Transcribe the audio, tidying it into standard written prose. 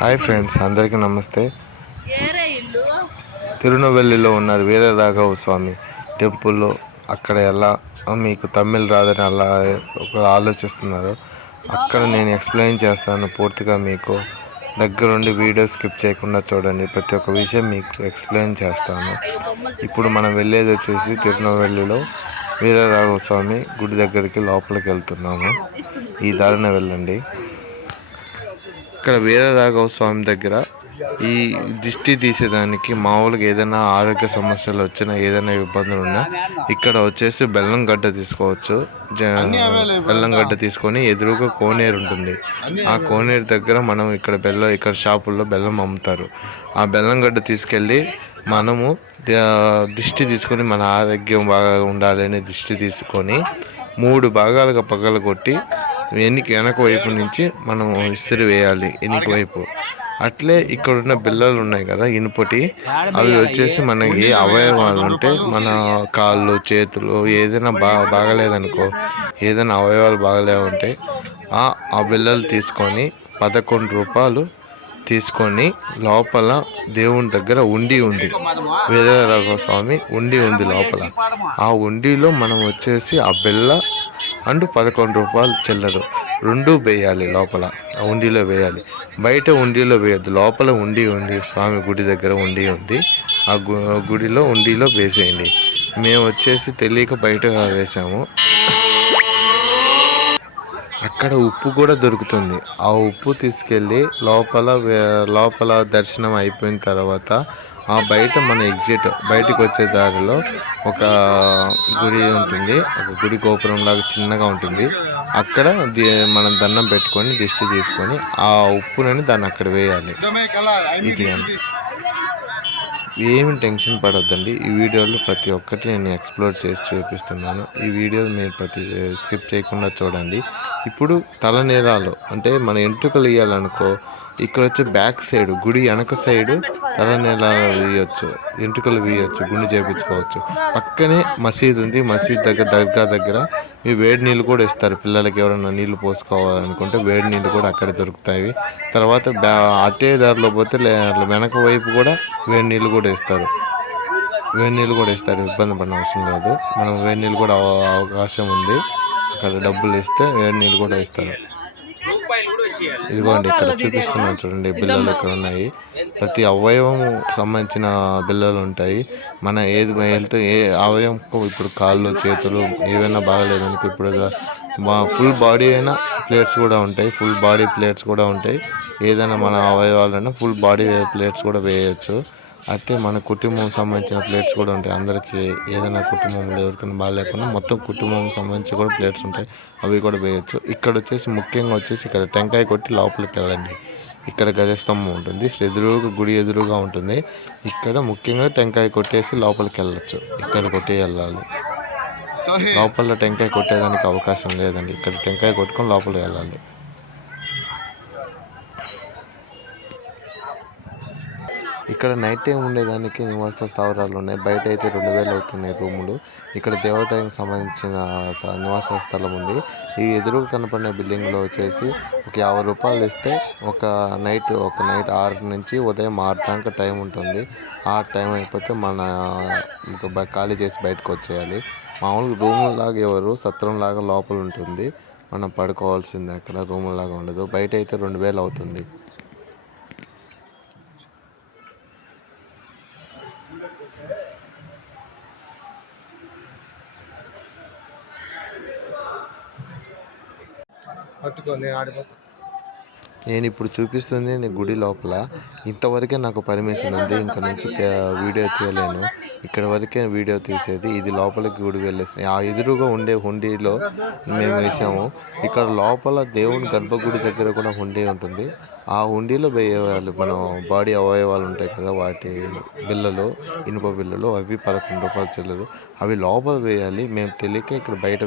Hi friends, అందరికీ నమస్తే. తిరునెల్వేలిలో ఉన్నారు వీర రాఘవ స్వామి టెంపుల్లో. అక్కడ ఎలా మీకు తమిళ్ రాదని అలా ఒక ఆలోచిస్తున్నారు. అక్కడ నేను ఎక్స్ప్లెయిన్ చేస్తాను పూర్తిగా. మీకు దగ్గరుండి వీడియో స్కిప్ చేయకుండా చూడండి. ప్రతి ఒక్క విషయం మీకు ఎక్స్ప్లెయిన్ చేస్తాను. ఇప్పుడు మనం వెళ్ళేది వచ్చేసి తిరునెల్వేలిలో వీర రాఘవ స్వామి గుడి దగ్గరికి లోపలికి వెళ్తున్నాము. ఈ దారిన వెళ్ళండి. ఇక్కడ వీర రాఘవ స్వామి దగ్గర ఈ దిష్టి తీసేదానికి మామూలుగా ఏదైనా ఆరోగ్య సమస్యలు వచ్చినా, ఏదైనా ఇబ్బందులు ఉన్నా ఇక్కడ వచ్చేసి బెల్లం గడ్డ తీసుకోవచ్చు. బెల్లం గడ్డ తీసుకొని ఎదురుగా కోనేరు ఉంటుంది. ఆ కోనేరు దగ్గర మనం ఇక్కడ షాపుల్లో బెల్లం అమ్ముతారు. ఆ బెల్లం గడ్డ తీసుకెళ్ళి మనము దిష్టి తీసుకొని మన ఆరోగ్యం బాగా ఉండాలని దిష్టి తీసుకొని 3 భాగాలుగా పగలగొట్టి వెనక వైపు నుంచి మనం ఇస్త్రీ వేయాలి. వెనక వైపు అట్లే ఇక్కడున్న బిల్లలు ఉన్నాయి కదా ఇనుపటి, అవి వచ్చేసి మనకి అవయవాలు ఉంటే మన కాళ్ళు చేతులు ఏదైనా బాగలేదనుకో, ఏదైనా అవయవాలు బాగలేవంటే ఆ బిల్లలు తీసుకొని 11 రూపాయలు తీసుకొని లోపల దేవుని దగ్గర ఉండి ఉంది. వీరరాఘవ స్వామి ఉండి ఉంది లోపల. ఆ ఉండిలో మనం వచ్చేసి ఆ బిల్ల అండ్ 11 రూపాయలు చిల్లరు 2 వేయాలి. లోపల ఆ ఉండిలో వేయాలి. బయట ఉండిలో వేయద్దు. లోపల ఉండి స్వామి గుడి దగ్గర ఉండి ఉంది. ఆ ఉండిలో వేసేయండి. మేము వచ్చేసి తెలియక బయట వేసాము. అక్కడ ఉప్పు కూడా దొరుకుతుంది. ఆ ఉప్పు తీసుకెళ్ళి లోపల దర్శనం అయిపోయిన తర్వాత ఆ బయట మన బయటకు వచ్చే దారిలో ఒక గుడి ఉంటుంది. ఒక గుడి గోపురం లాగా చిన్నగా ఉంటుంది. అక్కడ మనం దండం పెట్టుకొని దిష్టి తీసుకొని ఆ ఉప్పునని దాన్ని అక్కడ వేయాలి. ఇది ఏమి టెన్షన్ పడొద్దండి. ఈ వీడియోలో ప్రతి ఒక్కటి నేను ఎక్స్ప్లోర్ చేసి చూపిస్తున్నాను. ఈ వీడియో మీరు స్కిప్ చేయకుండా చూడండి. ఇప్పుడు తలనీలాలు అంటే మన ఎంట్రుకలు ఇవ్వాలనుకో, ఇక్కడ వచ్చి బ్యాక్ సైడ్ గుడి వెనక సైడు తలనీలాలు వేయచ్చు, ఎంట్రుకలు వేయచ్చు, గుండు చేయించుకోవచ్చు. పక్కనే మసీద్ ఉంది. మసీద్ దర్గా దగ్గర మీ వేడి నీళ్ళు కూడా ఇస్తారు. పిల్లలకి ఎవరైనా నీళ్లు పోసుకోవాలనుకుంటే వేడి నీళ్ళు కూడా అక్కడ దొరుకుతాయి. తర్వాత అదే దారిలో పోతే వెనక వైపు కూడా వేడి నీళ్ళు కూడా ఇస్తారు. ఇబ్బంది పడిన అవసరం లేదు. మనం వేడి నీళ్ళు కూడా అవకాశం ఉంది. అక్కడ డబ్బులు ఇస్తే వేడి నీళ్ళు కూడా ఇస్తారు. ఇదిగోండి ఇక్కడ చూపిస్తున్నాను చూడండి, బిల్లలు ఇక్కడ ఉన్నాయి. ప్రతి అవయవం సంబంధించిన బిల్లలు ఉంటాయి. మన ఏది హెల్త్ ఏ అవయవం, ఇప్పుడు కాళ్ళు చేతులు ఏవైనా బాగలేదనుకో, ఇప్పుడు ఫుల్ బాడీ అయినా ప్లేట్స్ కూడా ఉంటాయి. ఫుల్ బాడీ ప్లేట్స్ కూడా ఉంటాయి. ఏదైనా మన అవయవాలైనా ఫుల్ బాడీ ప్లేట్స్ కూడా వేయచ్చు. అయితే మన కుటుంబం సంబంధించిన ప్లేట్స్ కూడా ఉంటాయి. అందరికీ ఏదైనా కుటుంబంలో ఎవరికైనా బాగాలేకుండా మొత్తం కుటుంబం సంబంధించి కూడా ప్లేట్స్ ఉంటాయి. అవి కూడా వేయచ్చు. ఇక్కడ ముఖ్యంగా వచ్చేసి ఇక్కడ టెంకాయ కొట్టి లోపలికి వెళ్ళండి. ఇక్కడ గజస్తంభం ఉంటుంది. గుడి ఎదురుగా ఉంటుంది. ఇక్కడ ముఖ్యంగా టెంకాయ కొట్టేసి లోపలికి వెళ్ళచ్చు. ఇక్కడ కొట్టి వెళ్ళాలి. లోపల టెంకాయ కొట్టేదానికి అవకాశం లేదండి. ఇక్కడ టెంకాయ కొట్టుకొని లోపలికి వెళ్ళాలి. ఇక్కడ నైట్ టైం ఉండేదానికి నివాస స్థావరాలు ఉన్నాయి. బయట అయితే 2000 అవుతున్నాయి రూములు. ఇక్కడ దేవాలయానికి సంబంధించిన నివాస స్థలం ఉంది. ఈ ఎదురుగా కనపడిన బిల్డింగ్లో వచ్చేసి ఒక 50 రూపాయలు ఇస్తే ఒక నైట్ 6 నుంచి ఉదయం 6 దాకా టైం ఉంటుంది. ఆ టైం అయిపోతే మన ఖాళీ చేసి బయటకు వచ్చేయాలి. మామూలుగా రూములాగా ఎవరు సత్రంలాగా లోపల ఉంటుంది. మనం పడుకోవాల్సిందే. అక్కడ రూములాగా ఉండదు. బయట అయితే 2000 అవుతుంది. నేను ఇప్పుడు చూపిస్తుంది గుడి లోపల. ఇంతవరకే నాకు పర్మిషన్ ఉంది. ఇంక నుంచి వీడియో తీయలేను. ఇక్కడ వరకే వీడియో తీసేది. ఇది లోపలికి గుడి వెళ్ళేసి ఆ ఎదురుగా ఉండే హుండీలో మేము వేసాము. ఇక్కడ లోపల దేవుని గర్భగుడి దగ్గర కూడా హుండీ ఉంటుంది. ఆ హుండీలో వేయాలి. మనం బాడీ అవయవాలు ఉంటాయి కదా, వాటి బిల్లలు, ఇనుప బిల్లలు, అవి 11 రూపాయలు చిల్లరు. అవి లోపల వేయాలి. మేము తెలియక ఇక్కడ బయట